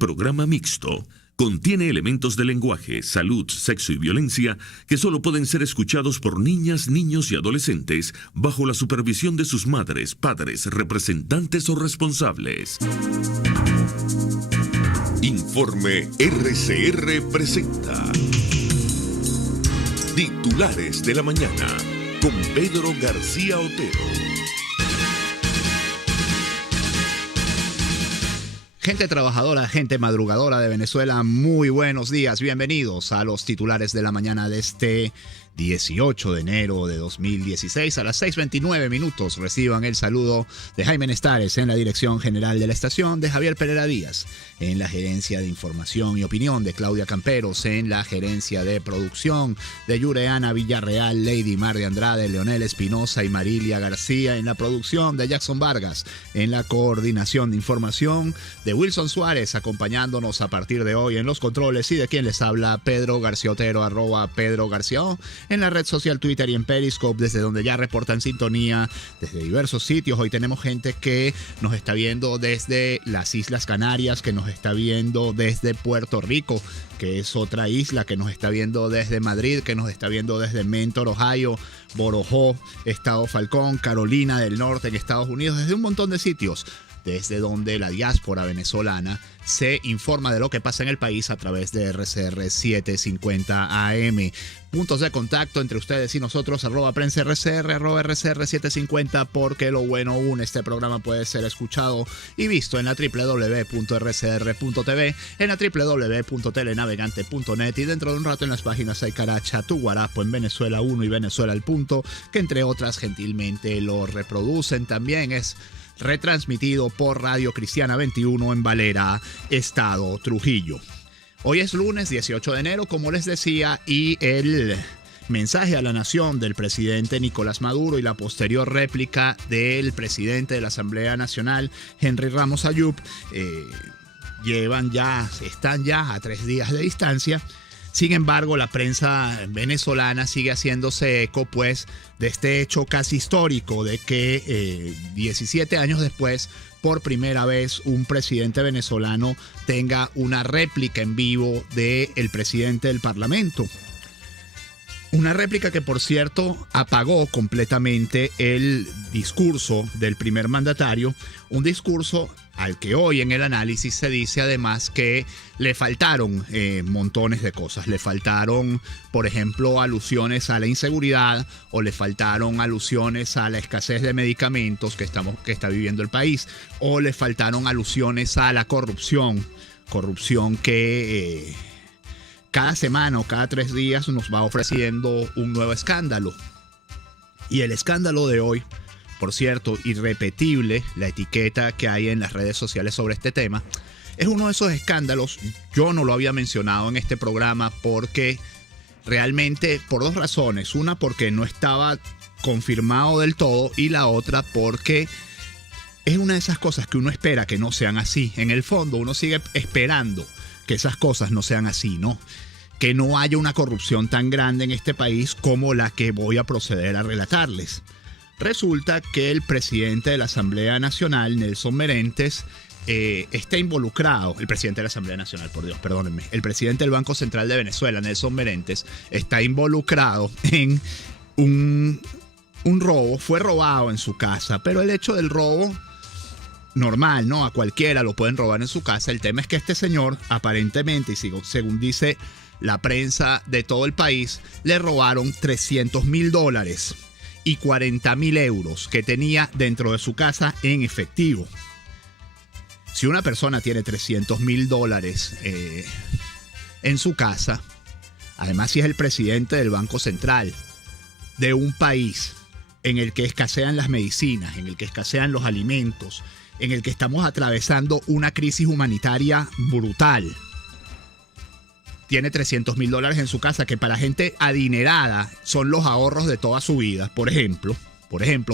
programa mixto. Contiene elementos de lenguaje, salud, sexo y violencia que solo pueden ser escuchados por niñas, niños y adolescentes bajo la supervisión de sus madres, padres, representantes o responsables. Informe RCR presenta Titulares de la Mañana con Pedro García Otero. Gente trabajadora, gente madrugadora de Venezuela, muy buenos días. Bienvenidos a los titulares de la mañana de este 18 de enero de 2016. A las 6:29 minutos reciban el saludo de Jaime Nestares en la dirección general de la estación, de Javier Pereira Díaz en la gerencia de información y opinión, de Claudia Camperos en la gerencia de producción, de Yureana Villarreal, Lady Mar de Andrade, Leonel Espinosa y Marilia García en la producción, de Jackson Vargas en la coordinación de información, de Wilson Suárez acompañándonos a partir de hoy en los controles y de quien les habla Pedro García Otero, @Pedro García O, en la red social Twitter y en Periscope, desde donde ya reportan sintonía desde diversos sitios. Hoy tenemos gente que nos está viendo desde las Islas Canarias, que nos está viendo desde Puerto Rico, que es otra isla, que nos está viendo desde Madrid, que nos está viendo desde Mentor, Ohio, Borojó, Estado Falcón, Carolina del Norte en Estados Unidos, desde un montón de sitios, desde donde la diáspora venezolana se informa de lo que pasa en el país a través de RCR 750 AM. Puntos de contacto entre ustedes y nosotros, @prensa RCR, @RCR 750, porque lo bueno une. Este programa puede ser escuchado y visto en la www.rcr.tv, en la www.telenavegante.net y dentro de un rato en las páginas Aicaracha, Tu Guarapo, en Venezuela 1 y Venezuela al Punto, que entre otras gentilmente lo reproducen. También es retransmitido por Radio Cristiana 21 en Valera, Estado Trujillo. Hoy es lunes 18 de enero, como les decía, y el mensaje a la nación del presidente Nicolás Maduro y la posterior réplica del presidente de la Asamblea Nacional, Henry Ramos Ayub, están ya a 3 días de distancia. Sin embargo, la prensa venezolana sigue haciéndose eco, pues, de este hecho casi histórico de que 17 años después, por primera vez, un presidente venezolano tenga una réplica en vivo del presidente del Parlamento. Una réplica que, por cierto, apagó completamente el discurso del primer mandatario, un discurso al que hoy en el análisis se dice además que le faltaron montones de cosas. Le faltaron, por ejemplo, alusiones a la inseguridad, o le faltaron alusiones a la escasez de medicamentos que está viviendo el país, o le faltaron alusiones a la corrupción que cada semana o cada 3 días nos va ofreciendo un nuevo escándalo. Y el escándalo de hoy, por cierto, irrepetible la etiqueta que hay en las redes sociales sobre este tema, es uno de esos escándalos. Yo no lo había mencionado en este programa porque realmente, por 2 razones. Una, porque no estaba confirmado del todo, y la otra porque es una de esas cosas que uno espera que no sean así. En el fondo uno sigue esperando que esas cosas no sean así, ¿no? Que no haya una corrupción tan grande en este país como la que voy a proceder a relatarles. Resulta que el presidente de la Asamblea Nacional, Nelson Merentes, está involucrado. El presidente de la Asamblea Nacional, por Dios, perdónenme. El presidente del Banco Central de Venezuela, Nelson Merentes, está involucrado en un robo. Fue robado en su casa, pero el hecho del robo normal, ¿no? A cualquiera lo pueden robar en su casa. El tema es que este señor, aparentemente, y según dice la prensa de todo el país, le robaron $300,000 y 40,000 euros que tenía dentro de su casa en efectivo. Si una persona tiene $300,000 en su casa, además si es el presidente del Banco Central de un país en el que escasean las medicinas, en el que escasean los alimentos, en el que estamos atravesando una crisis humanitaria brutal, tiene $300,000 en su casa, que para gente adinerada son los ahorros de toda su vida, por ejemplo,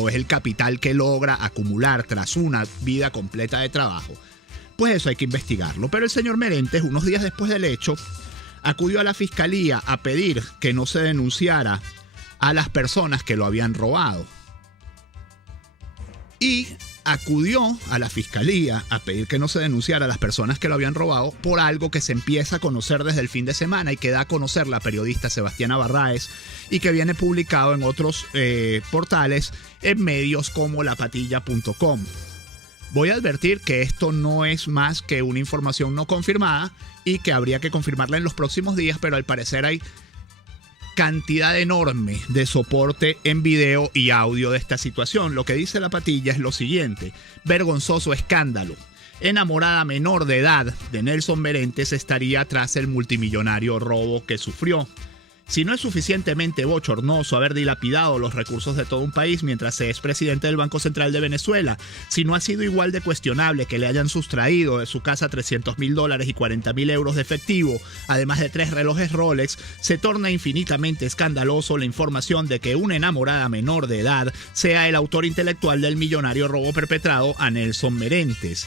es el capital que logra acumular tras una vida completa de trabajo, pues eso hay que investigarlo. Pero el señor Merentes, unos días después del hecho, acudió a la fiscalía a pedir que no se denunciara a las personas que lo habían robado. Y acudió a la fiscalía a pedir que no se denunciara a las personas que lo habían robado por algo que se empieza a conocer desde el fin de semana y que da a conocer la periodista Sebastiana Barraez y que viene publicado en otros portales, en medios como lapatilla.com. Voy a advertir que esto no es más que una información no confirmada y que habría que confirmarla en los próximos días, pero al parecer hay cantidad enorme de soporte en video y audio de esta situación. Lo que dice La Patilla es lo siguiente: vergonzoso escándalo. Enamorada menor de edad de Nelson Merentes estaría tras el multimillonario robo que sufrió. Si no es suficientemente bochornoso haber dilapidado los recursos de todo un país mientras se es presidente del Banco Central de Venezuela, si no ha sido igual de cuestionable que le hayan sustraído de su casa $300.000 y 40.000 euros de efectivo, además de 3 relojes Rolex, se torna infinitamente escandaloso la información de que una enamorada menor de edad sea el autor intelectual del millonario robo perpetrado a Nelson Merentes.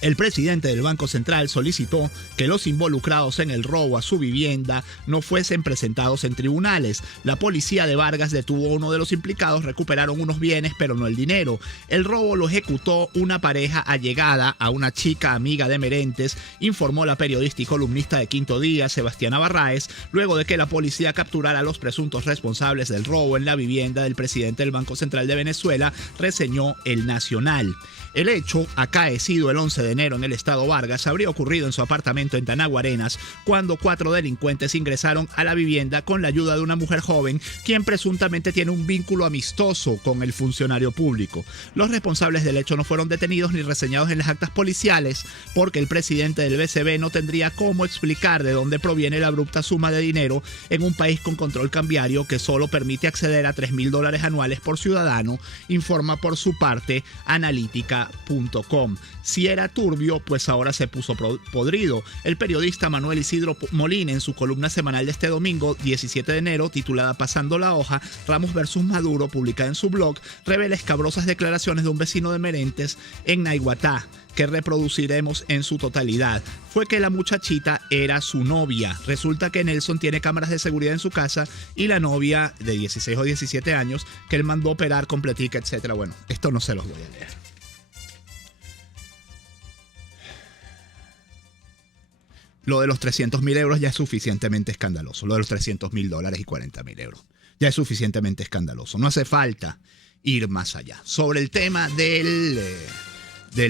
El presidente del Banco Central solicitó que los involucrados en el robo a su vivienda no fuesen presentados en tribunales. La policía de Vargas detuvo a uno de los implicados, recuperaron unos bienes, pero no el dinero. El robo lo ejecutó una pareja allegada a una chica amiga de Merentes, informó la periodista y columnista de Quinto Día, Sebastiana Barraez, luego de que la policía capturara a los presuntos responsables del robo en la vivienda del presidente del Banco Central de Venezuela, reseñó El Nacional. El hecho, acaecido el 11 de enero en el estado Vargas, habría ocurrido en su apartamento en Tanaguarenas, cuando 4 delincuentes ingresaron a la vivienda con la ayuda de una mujer joven, quien presuntamente tiene un vínculo amistoso con el funcionario público. Los responsables del hecho no fueron detenidos ni reseñados en las actas policiales, porque el presidente del BCB no tendría cómo explicar de dónde proviene la abrupta suma de dinero en un país con control cambiario que solo permite acceder a $3.000 anuales por ciudadano, informa por su parte Analítica.com. Si era turbio, pues ahora se puso podrido. El periodista Manuel Isidro Molina, en su columna semanal de este domingo 17 de enero, titulada Pasando la hoja, Ramos versus Maduro, publicada en su blog, revela escabrosas declaraciones de un vecino de Merentes en Naiguatá, que reproduciremos en su totalidad. Fue que la muchachita era su novia. Resulta que Nelson tiene cámaras de seguridad en su casa y la novia de 16 o 17 años que él mandó operar completica, etc. Bueno, esto no se los voy a leer. Lo de los 300.000 euros ya es suficientemente escandaloso. Lo de los $300.000 y 40.000 euros ya es suficientemente escandaloso. No hace falta ir más allá. Sobre el tema del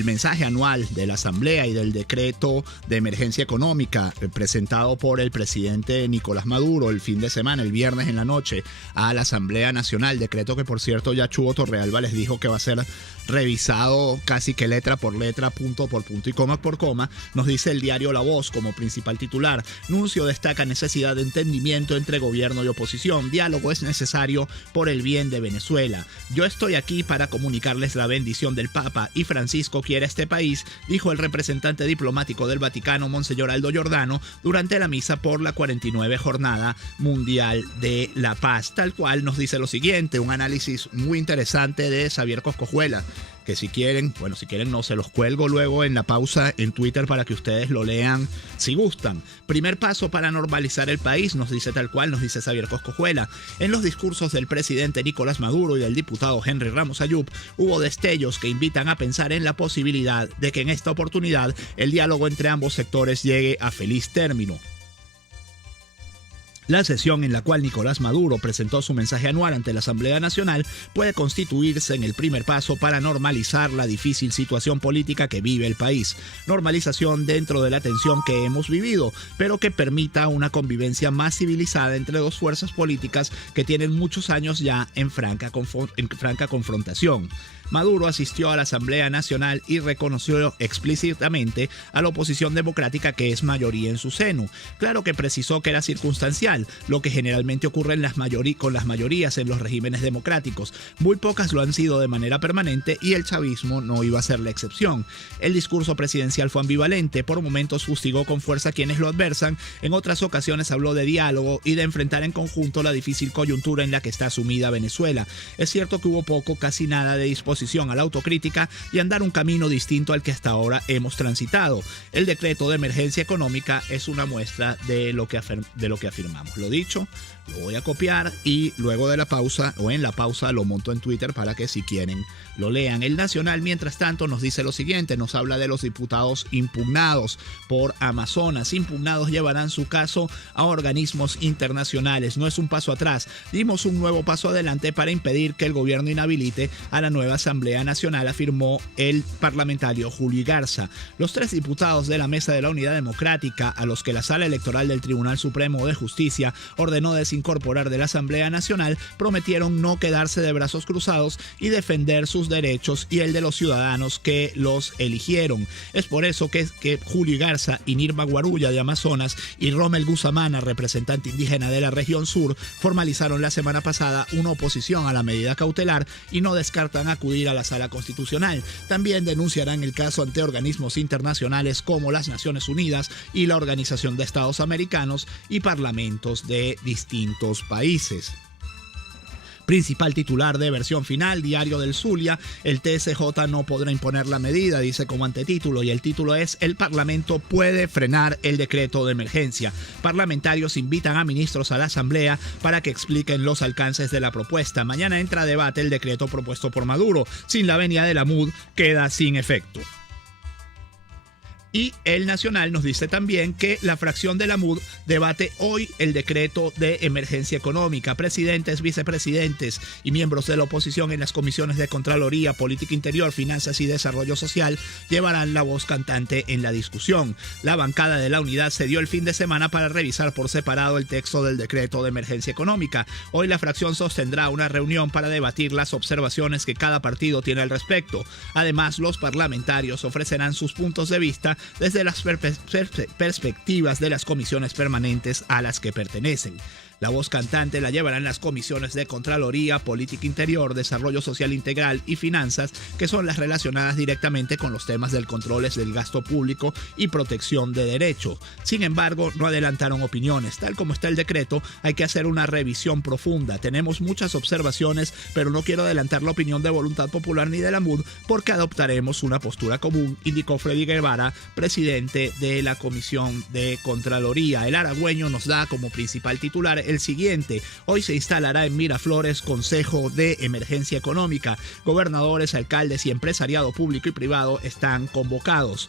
mensaje anual de la Asamblea y del decreto de emergencia económica presentado por el presidente Nicolás Maduro el fin de semana, el viernes en la noche, a la Asamblea Nacional, decreto que por cierto ya Chugo Torrealba les dijo que va a ser revisado casi que letra por letra, punto por punto y coma por coma, nos dice el diario La Voz como principal titular: Nuncio destaca necesidad de entendimiento entre gobierno y oposición, diálogo es necesario por el bien de Venezuela. Yo estoy aquí para comunicarles la bendición del Papa y Francisco quiere este país, dijo el representante diplomático del Vaticano, Monseñor Aldo Giordano, durante la misa por la 49 Jornada Mundial de la Paz. Tal cual nos dice lo siguiente, un análisis muy interesante de Xavier Coscojuela, que si quieren no, se los cuelgo luego en la pausa en Twitter para que ustedes lo lean si gustan. Primer paso para normalizar el país, nos dice tal cual, nos dice Xavier Coscojuela. En los discursos del presidente Nicolás Maduro y del diputado Henry Ramos Ayub hubo destellos que invitan a pensar en la posibilidad de que en esta oportunidad el diálogo entre ambos sectores llegue a feliz término. La sesión en la cual Nicolás Maduro presentó su mensaje anual ante la Asamblea Nacional puede constituirse en el primer paso para normalizar la difícil situación política que vive el país. Normalización dentro de la tensión que hemos vivido, pero que permita una convivencia más civilizada entre dos fuerzas políticas que tienen muchos años ya en franca confrontación. Maduro asistió a la Asamblea Nacional y reconoció explícitamente a la oposición democrática que es mayoría en su seno. Claro que precisó que era circunstancial, lo que generalmente ocurre con las mayorías en los regímenes democráticos. Muy pocas lo han sido de manera permanente y el chavismo no iba a ser la excepción. El discurso presidencial fue ambivalente, por momentos fustigó con fuerza a quienes lo adversan, en otras ocasiones habló de diálogo y de enfrentar en conjunto la difícil coyuntura en la que está sumida Venezuela. Es cierto que hubo poco, casi nada de disposición disposición a la autocrítica y andar un camino distinto al que hasta ahora hemos transitado. El decreto de emergencia económica es una muestra de lo que afirmamos. Lo dicho, lo voy a copiar y luego de la pausa o en la pausa lo monto en Twitter para que si quieren lo lean. El Nacional, mientras tanto, nos dice lo siguiente, nos habla de los diputados impugnados por Amazonas. Impugnados llevarán su caso a organismos internacionales. No es un paso atrás, dimos un nuevo paso adelante para impedir que el gobierno inhabilite a la nueva Asamblea Nacional, afirmó el parlamentario Julio Garza. Los 3 diputados de la Mesa de la Unidad Democrática, a los que la Sala Electoral del Tribunal Supremo de Justicia ordenó desincorporar de la Asamblea Nacional, prometieron no quedarse de brazos cruzados y defender sus derechos y el de los ciudadanos que los eligieron. Es por eso que Julio Garza y Nirma Guarulla de Amazonas y Rommel Guzamana, representante indígena de la región sur, formalizaron la semana pasada una oposición a la medida cautelar y no descartan acudir a la Sala Constitucional. También denunciarán el caso ante organismos internacionales como las Naciones Unidas y la Organización de Estados Americanos y parlamentos de distintos países. Principal titular de Versión Final, Diario del Zulia, el TSJ no podrá imponer la medida, dice como antetítulo, y el título es: el Parlamento puede frenar el decreto de emergencia. Parlamentarios invitan a ministros a la Asamblea para que expliquen los alcances de la propuesta. Mañana entra a debate el decreto propuesto por Maduro. Sin la venia de la MUD queda sin efecto. Y el Nacional nos dice también que la fracción de la MUD debate hoy el decreto de emergencia económica. Presidentes, vicepresidentes y miembros de la oposición en las comisiones de Contraloría, Política Interior, Finanzas y Desarrollo Social llevarán la voz cantante en la discusión. La bancada de la unidad se dio el fin de semana para revisar por separado el texto del decreto de emergencia económica. Hoy la fracción sostendrá una reunión para debatir las observaciones que cada partido tiene al respecto. Además, los parlamentarios ofrecerán sus puntos de vista desde las perspectivas de las comisiones permanentes a las que pertenecen. La voz cantante la llevarán las comisiones de Contraloría, Política Interior, Desarrollo Social Integral y Finanzas, que son las relacionadas directamente con los temas del control del gasto público y protección de derechos. Sin embargo, no adelantaron opiniones. Tal como está el decreto, hay que hacer una revisión profunda. Tenemos muchas observaciones, pero no quiero adelantar la opinión de Voluntad Popular ni de la MUD porque adoptaremos una postura común, indicó Freddy Guevara, presidente de la Comisión de Contraloría. El Aragüeño nos da como principal titular el siguiente: hoy se instalará en Miraflores Consejo de Emergencia Económica. Gobernadores, alcaldes y empresariado público y privado están convocados.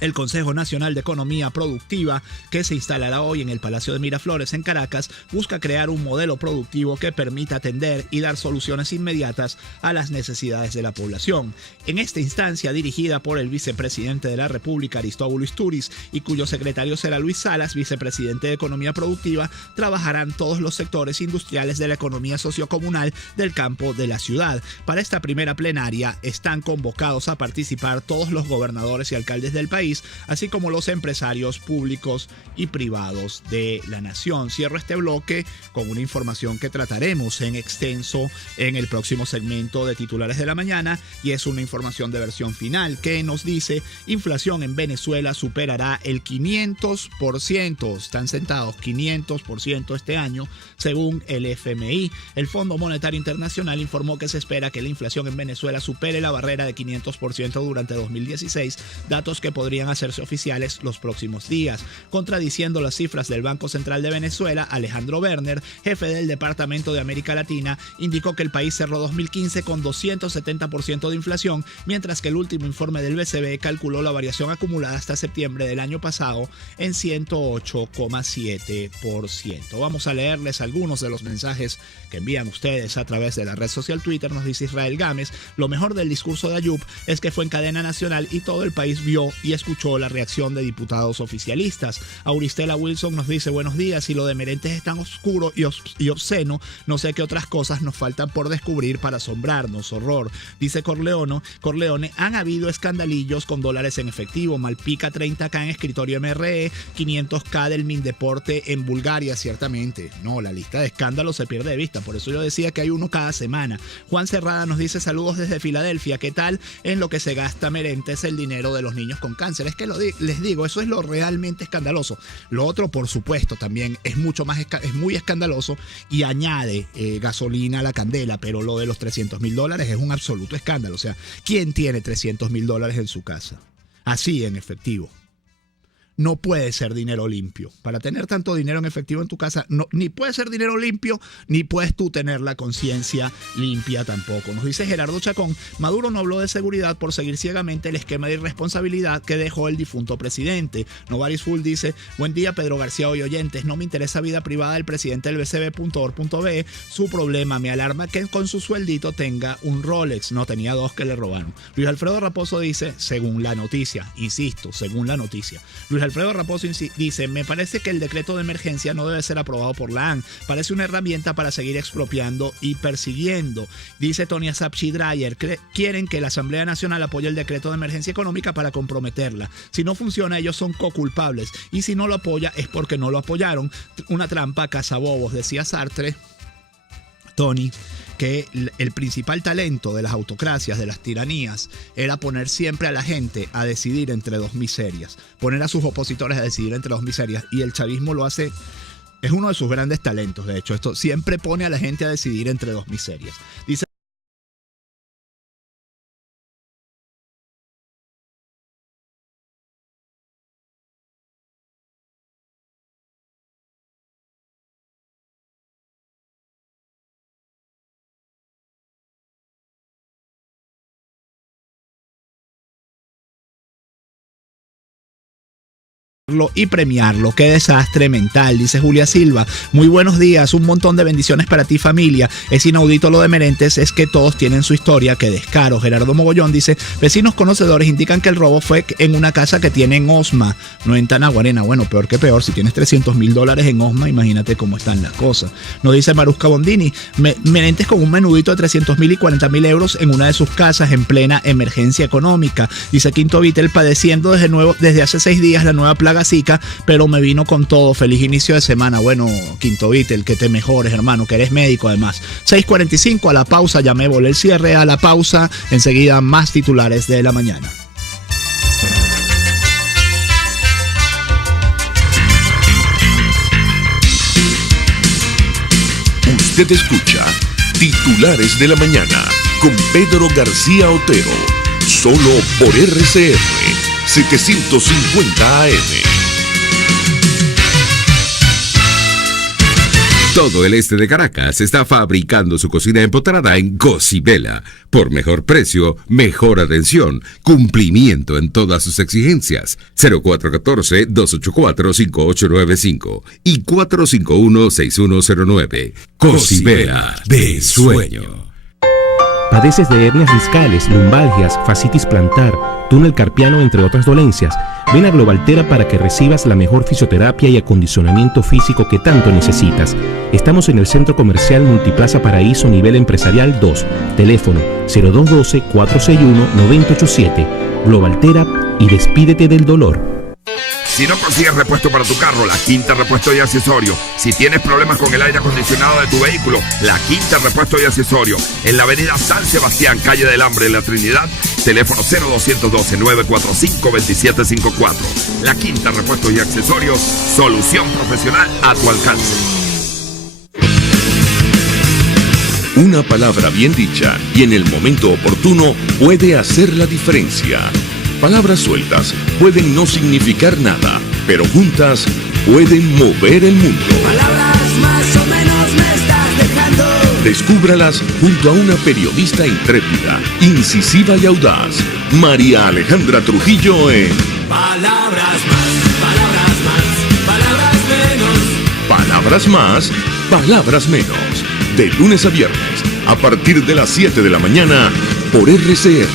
El Consejo Nacional de Economía Productiva, que se instalará hoy en el Palacio de Miraflores en Caracas, busca crear un modelo productivo que permita atender y dar soluciones inmediatas a las necesidades de la población. En esta instancia, dirigida por el vicepresidente de la República, Aristóbulo Istúriz, y cuyo secretario será Luis Salas, vicepresidente de Economía Productiva, trabajarán todos los sectores industriales de la economía sociocomunal del campo de la ciudad. Para esta primera plenaria están convocados a participar todos los gobernadores y alcaldes del país, así como los empresarios públicos y privados de la nación. Cierro este bloque con una información que trataremos en extenso en el próximo segmento de Titulares de la Mañana, y es una información de Versión Final que nos dice: inflación en Venezuela superará el 500%. Están sentados 500% este año, según el FMI. El Fondo Monetario Internacional informó que se espera que la inflación en Venezuela supere la barrera de 500% durante 2016, datos que podrían hacerse oficiales los próximos días. Contradiciendo las cifras del Banco Central de Venezuela, Alejandro Werner, jefe del Departamento de América Latina, indicó que el país cerró 2015 con 270% de inflación, mientras que el último informe del BCB calculó la variación acumulada hasta septiembre del año pasado en 108,7%. Vamos a leerles algunos de los mensajes que envían ustedes a través de la red social Twitter. Nos dice Israel Gámez: lo mejor del discurso de Ayub es que fue en cadena nacional y todo el país vio y escuchó la reacción de diputados oficialistas. Auristela Wilson nos dice: buenos días, y lo de Merentes es tan oscuro y obsceno, no sé qué otras cosas nos faltan por descubrir para asombrarnos. Horror. Dice Corleone, han habido escandalillos con dólares en efectivo, Malpica 30K en escritorio MRE, 500K del Mindeporte en Bulgaria. Ciertamente, no, la lista de escándalos se pierde de vista, por eso yo decía que hay uno cada semana. Juan Cerrada nos dice: saludos desde Filadelfia, ¿qué tal en lo que se gasta Merentes el dinero de los niños con cáncer? cáncer. Es que les digo, eso es lo realmente escandaloso. Lo otro, por supuesto, también es es muy escandaloso y añade gasolina a la candela, pero lo de los $300,000 es un absoluto escándalo. O sea, ¿quién tiene $300,000 en su casa? Así, en efectivo. No puede ser dinero limpio. Para tener tanto dinero en efectivo en tu casa, ni puede ser dinero limpio, ni puedes tú tener la conciencia limpia tampoco. Nos dice Gerardo Chacón, Maduro no habló de seguridad por seguir ciegamente el esquema de irresponsabilidad que dejó el difunto presidente. Novaris Full dice, buen día Pedro García hoy oyentes, no me interesa vida privada del presidente del BCB.org.be, su problema, me alarma que con su sueldito tenga un Rolex, no tenía 2 que le robaron. Luis Alfredo Raposo dice, según la noticia, insisto, según la noticia. Luis Alfredo Raposo dice, me parece que el decreto de emergencia no debe ser aprobado por la AN. Parece una herramienta para seguir expropiando y persiguiendo. Dice Tony Asapchi Dreyer, quieren que la Asamblea Nacional apoye el decreto de emergencia económica para comprometerla. Si no funciona, ellos son coculpables. Y si no lo apoya, es porque no lo apoyaron. Una trampa cazabobos, decía Sartre. Tony, que el principal talento de las autocracias, de las tiranías, era poner siempre a la gente a decidir entre dos miserias, poner a sus opositores a decidir entre dos miserias, y el chavismo lo hace, es uno de sus grandes talentos, de hecho, esto siempre pone a la gente a decidir entre dos miserias. Dice y premiarlo. Qué desastre mental, dice Julia Silva. Muy buenos días, un montón de bendiciones para ti familia. Es inaudito lo de Merentes, es que todos tienen su historia, qué descaro. Gerardo Mogollón dice, vecinos conocedores indican que el robo fue en una casa que tiene en Osma, no en Tanaguarena. Bueno, peor que peor, si tienes $300,000 en Osma, imagínate cómo están las cosas. Nos dice Marusca Bondini, Merentes con un menudito de $300,000 y $40,000 euros en una de sus casas en plena emergencia económica. Dice Quinto Vitel, padeciendo desde hace 6 días la nueva plaga Zika, pero me vino con todo. Feliz inicio de semana. Bueno, Quinto Vitel, que te mejores, hermano, que eres médico además. 6:45, a la pausa, ya me volé el cierre, a la pausa, enseguida más titulares de la mañana. Usted escucha Titulares de la Mañana con Pedro García Otero, solo por RCR 750 AM. Todo el este de Caracas está fabricando su cocina empotrada en Cocibela. Por mejor precio, mejor atención, cumplimiento en todas sus exigencias. 0414-284-5895 y 451-6109. Cocibela de sueño. ¿Padeces de hernias discales, lumbalgias, fascitis plantar, túnel carpiano, entre otras dolencias? Ven a Globaltera para que recibas la mejor fisioterapia y acondicionamiento físico que tanto necesitas. Estamos en el Centro Comercial Multiplaza Paraíso, nivel empresarial 2. Teléfono 0212-461-9087. Globaltera y despídete del dolor. Si no consigues repuesto para tu carro, La Quinta Repuesto y Accesorio. Si tienes problemas con el aire acondicionado de tu vehículo, La Quinta Repuesto y Accesorio. En la avenida San Sebastián, calle del Hambre, en La Trinidad, teléfono 0212-945-2754. La Quinta Repuesto y Accesorios, solución profesional a tu alcance. Una palabra bien dicha y en el momento oportuno puede hacer la diferencia. Palabras sueltas pueden no significar nada, pero juntas pueden mover el mundo. Palabras más o menos me estás dejando. Descúbralas junto a una periodista intrépida, incisiva y audaz, María Alejandra Trujillo en Palabras más, palabras menos. Palabras más, palabras menos. De lunes a viernes, a partir de las 7 de la mañana, por RCR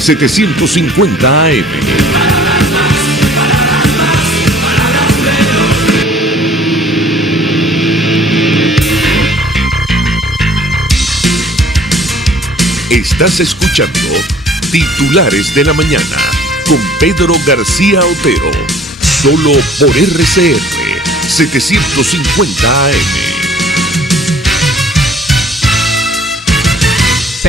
750 AM. Estás escuchando Titulares de la Mañana con Pedro García Otero, solo por RCR 750 AM.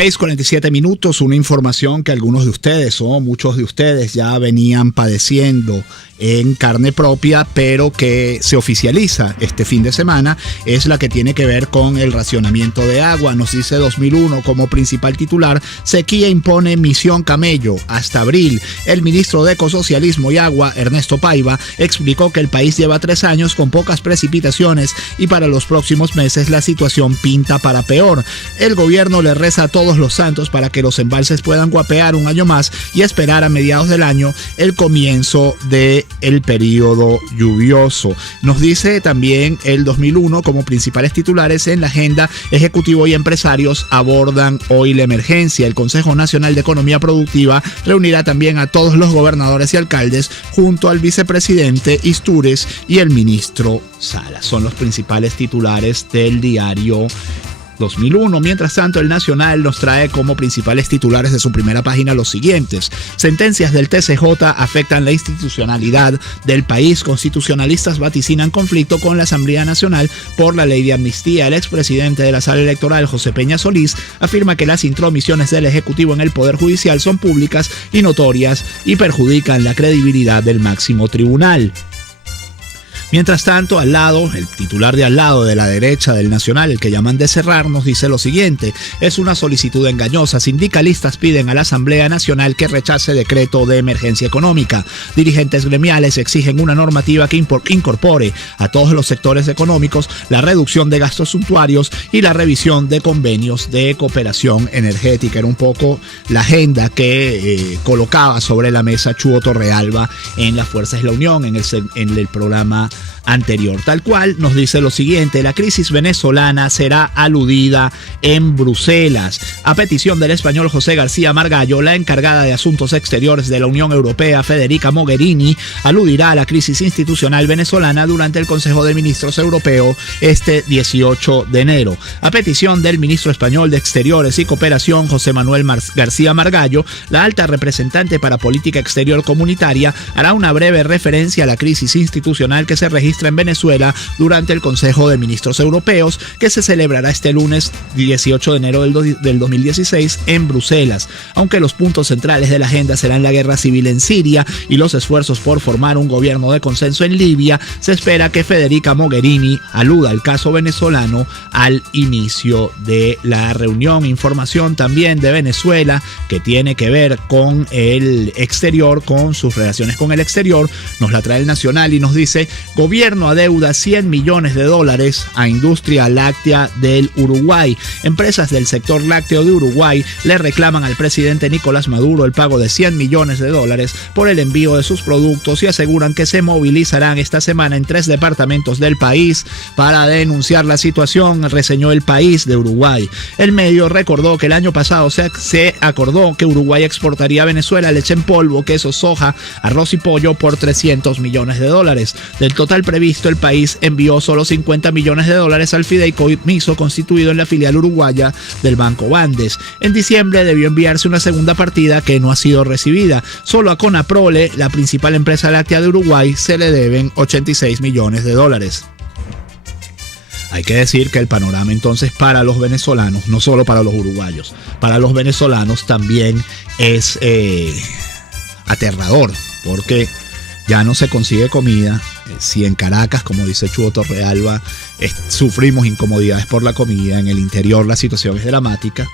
6:47, una información que algunos de ustedes o muchos de ustedes ya venían padeciendo en carne propia, pero que se oficializa este fin de semana, es la que tiene que ver con el racionamiento de agua. Nos dice 2001 como principal titular: sequía impone misión camello hasta abril. El ministro de Ecosocialismo y Agua, Ernesto Paiva, explicó que el país lleva 3 años con pocas precipitaciones y para los próximos meses la situación pinta para peor. El gobierno le reza a todos los santos para que los embalses puedan guapear un año más y esperar a mediados del año el comienzo de el periodo lluvioso. Nos dice también el 2001 como principales titulares en la agenda: Ejecutivo y empresarios abordan hoy la emergencia. El Consejo Nacional de Economía Productiva reunirá también a todos los gobernadores y alcaldes junto al vicepresidente Istúrez y el ministro Salas. Son los principales titulares del diario 2001. Mientras tanto, el Nacional nos trae como principales titulares de su primera página los siguientes: sentencias del TCJ afectan la institucionalidad del país. Constitucionalistas vaticinan conflicto con la Asamblea Nacional por la ley de amnistía. El expresidente de la Sala Electoral, José Peña Solís, afirma que las intromisiones del Ejecutivo en el Poder Judicial son públicas y notorias y perjudican la credibilidad del máximo tribunal. Mientras tanto, al lado, el titular de al lado de la derecha del Nacional, el que llaman de cerrar, nos dice lo siguiente: es una solicitud engañosa. Sindicalistas piden a la Asamblea Nacional que rechace decreto de emergencia económica. Dirigentes gremiales exigen una normativa que incorpore a todos los sectores económicos la reducción de gastos suntuarios y la revisión de convenios de cooperación energética. Era un poco la agenda que colocaba sobre la mesa Chuo Torrealba en La Fuerza es la Unión, en el programa anterior. Tal cual nos dice lo siguiente: la crisis venezolana será aludida en Bruselas. A petición del español José García Margallo, la encargada de Asuntos Exteriores de la Unión Europea, Federica Mogherini, aludirá a la crisis institucional venezolana durante el Consejo de Ministros Europeo este 18 de enero. A petición del ministro español de Exteriores y Cooperación, José Manuel García Margallo, la alta representante para Política Exterior Comunitaria hará una breve referencia a la crisis institucional que se registra en Venezuela durante el Consejo de Ministros Europeos, que se celebrará este lunes 18 de enero del 2016 en Bruselas. Aunque los puntos centrales de la agenda serán la guerra civil en Siria y los esfuerzos por formar un gobierno de consenso en Libia, se espera que Federica Mogherini aluda al caso venezolano al inicio de la reunión. Información también de Venezuela que tiene que ver con el exterior, con sus relaciones con el exterior. Nos la trae el Nacional y nos dice: gobierno adeuda $100 millones a industria láctea del Uruguay. Empresas del sector lácteo de Uruguay le reclaman al presidente Nicolás Maduro el pago de $100 millones por el envío de sus productos y aseguran que se movilizarán esta semana en 3 departamentos del país para denunciar la situación, reseñó El País de Uruguay. El medio recordó que el año pasado se acordó que Uruguay exportaría a Venezuela leche en polvo, queso, soja, arroz y pollo por $300 millones. Del total previsto, el país envió solo $50 millones al fideicomiso constituido en la filial uruguaya del Banco Bandes. En diciembre debió enviarse una segunda partida que no ha sido recibida. Solo a Conaprole, la principal empresa láctea de Uruguay, se le deben $86 millones. Hay que decir que el panorama entonces para los venezolanos, no solo para los uruguayos, para los venezolanos también es aterrador, porque ya no se consigue comida. Si en Caracas, como dice Chuo Torrealba, sufrimos incomodidades por la comida, en el interior la situación es dramática.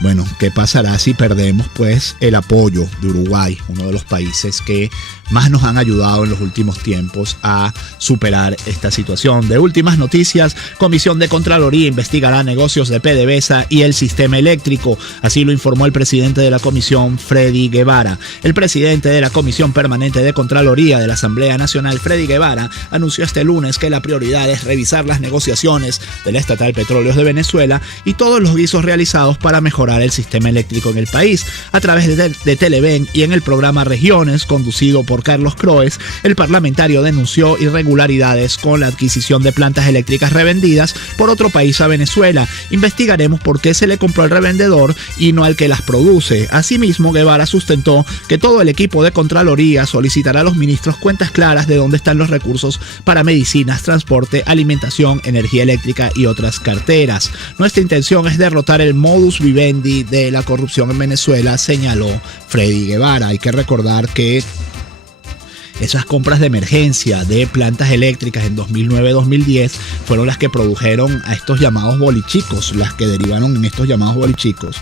Bueno, ¿qué pasará si perdemos pues el apoyo de Uruguay, uno de los países que más nos han ayudado en los últimos tiempos a superar esta situación? De últimas noticias, Comisión de Contraloría investigará negocios de PDVSA y el sistema eléctrico. Así lo informó el presidente de la comisión, Freddy Guevara. El presidente de la Comisión Permanente de Contraloría de la Asamblea Nacional, Freddy Guevara, anunció este lunes que la prioridad es revisar las negociaciones de la Estatal Petróleos de Venezuela y todos los guisos realizados para mejorar el sistema eléctrico en el país. A través de Televen y en el programa Regiones, conducido por Carlos Croes, el parlamentario denunció irregularidades con la adquisición de plantas eléctricas revendidas por otro país a Venezuela. Investigaremos por qué se le compró al revendedor y no al que las produce. Asimismo, Guevara sustentó que todo el equipo de Contraloría solicitará a los ministros cuentas claras de dónde están los recursos para medicinas, transporte, alimentación, energía eléctrica y otras carteras. Nuestra intención es derrotar el modus vivendi Mendy de la corrupción en Venezuela, señaló Freddy Guevara. Hay que recordar que esas compras de emergencia de plantas eléctricas en 2009-2010 fueron las que produjeron a estos llamados bolichicos, las que derivaron en estos llamados bolichicos.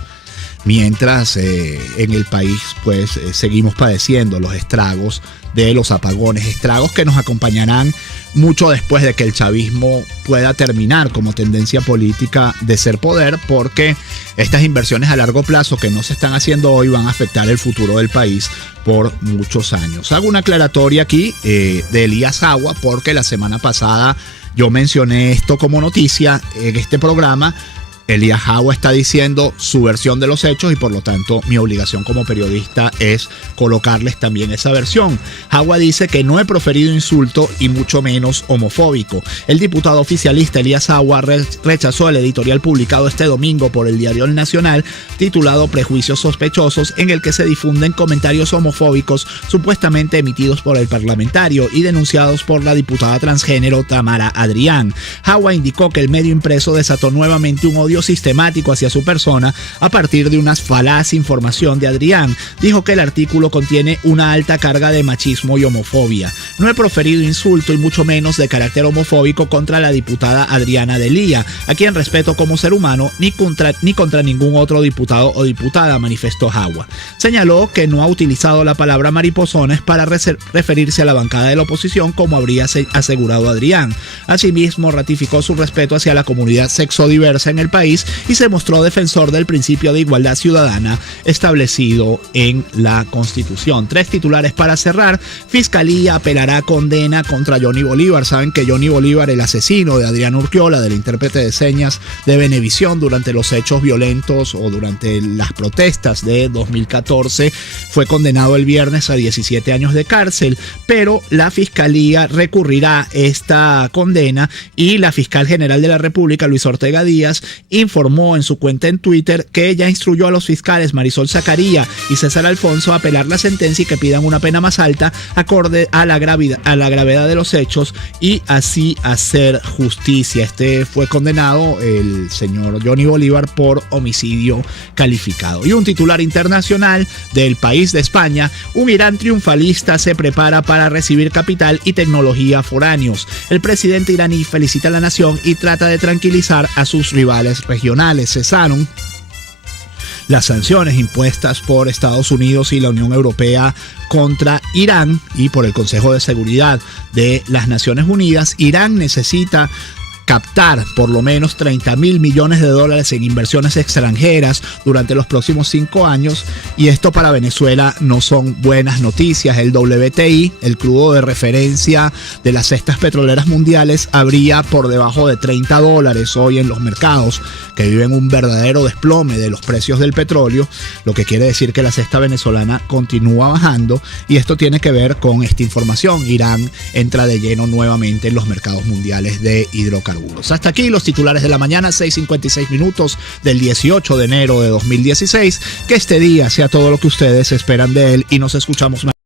Mientras en el país pues seguimos padeciendo los estragos de los apagones, estragos que nos acompañarán mucho después de que el chavismo pueda terminar como tendencia política de ser poder, porque estas inversiones a largo plazo que no se están haciendo hoy van a afectar el futuro del país por muchos años. Hago una aclaratoria aquí de Elías Agua, porque la semana pasada yo mencioné esto como noticia en este programa. Elías Agua está diciendo su versión de los hechos y por lo tanto mi obligación como periodista es colocarles también esa versión. Agua dice que no he proferido insulto y mucho menos homofóbico. El diputado oficialista Elías Agua rechazó el editorial publicado este domingo por el diario El Nacional titulado Prejuicios sospechosos, en el que se difunden comentarios homofóbicos supuestamente emitidos por el parlamentario y denunciados por la diputada transgénero Tamara Adrián. Agua indicó que el medio impreso desató nuevamente un odio sistemático hacia su persona a partir de una falaz información de Adrián. Dijo que el artículo contiene una alta carga de machismo y homofobia. No he proferido insulto y mucho menos de carácter homofóbico contra la diputada Adriana Delía, a quien respeto como ser humano, ni contra ningún otro diputado o diputada, manifestó Agua. Señaló que no ha utilizado la palabra mariposones para referirse a la bancada de la oposición, como habría asegurado Adrián. Asimismo, ratificó su respeto hacia la comunidad sexodiversa en el país y se mostró defensor del principio de igualdad ciudadana establecido en la Constitución. 3 titulares para cerrar. Fiscalía apelará condena contra Johnny Bolívar. Saben que Johnny Bolívar, el asesino de Adrián Urquiola, del intérprete de señas de Venevisión durante los hechos violentos o durante las protestas de 2014, fue condenado el viernes a 17 años de cárcel, pero la Fiscalía recurrirá esta condena y la Fiscal General de la República, Luis Ortega Díaz, informó en su cuenta en Twitter que ya instruyó a los fiscales Marisol Zacaría y César Alfonso a apelar la sentencia y que pidan una pena más alta acorde a la gravedad de los hechos y así hacer justicia. Este fue condenado, el señor Johnny Bolívar, por homicidio calificado. Y un titular internacional del país de España: un Irán triunfalista se prepara para recibir capital y tecnología foráneos. El presidente iraní felicita a la nación y trata de tranquilizar a sus rivales regionales. Cesaron las sanciones impuestas por Estados Unidos y la Unión Europea contra Irán y por el Consejo de Seguridad de las Naciones Unidas. Irán necesita captar por lo menos $30.000 millones en inversiones extranjeras durante los próximos 5 años, y esto para Venezuela no son buenas noticias. El WTI, el crudo de referencia de las cestas petroleras mundiales, habría por debajo de $30 hoy en los mercados, que viven un verdadero desplome de los precios del petróleo, lo que quiere decir que la cesta venezolana continúa bajando, y esto tiene que ver con esta información. Irán entra de lleno nuevamente en los mercados mundiales de hidrocarburos. Hasta aquí los titulares de la mañana, 6:56 minutos del 18 de enero de 2016. Que este día sea todo lo que ustedes esperan de él y nos escuchamos mañana.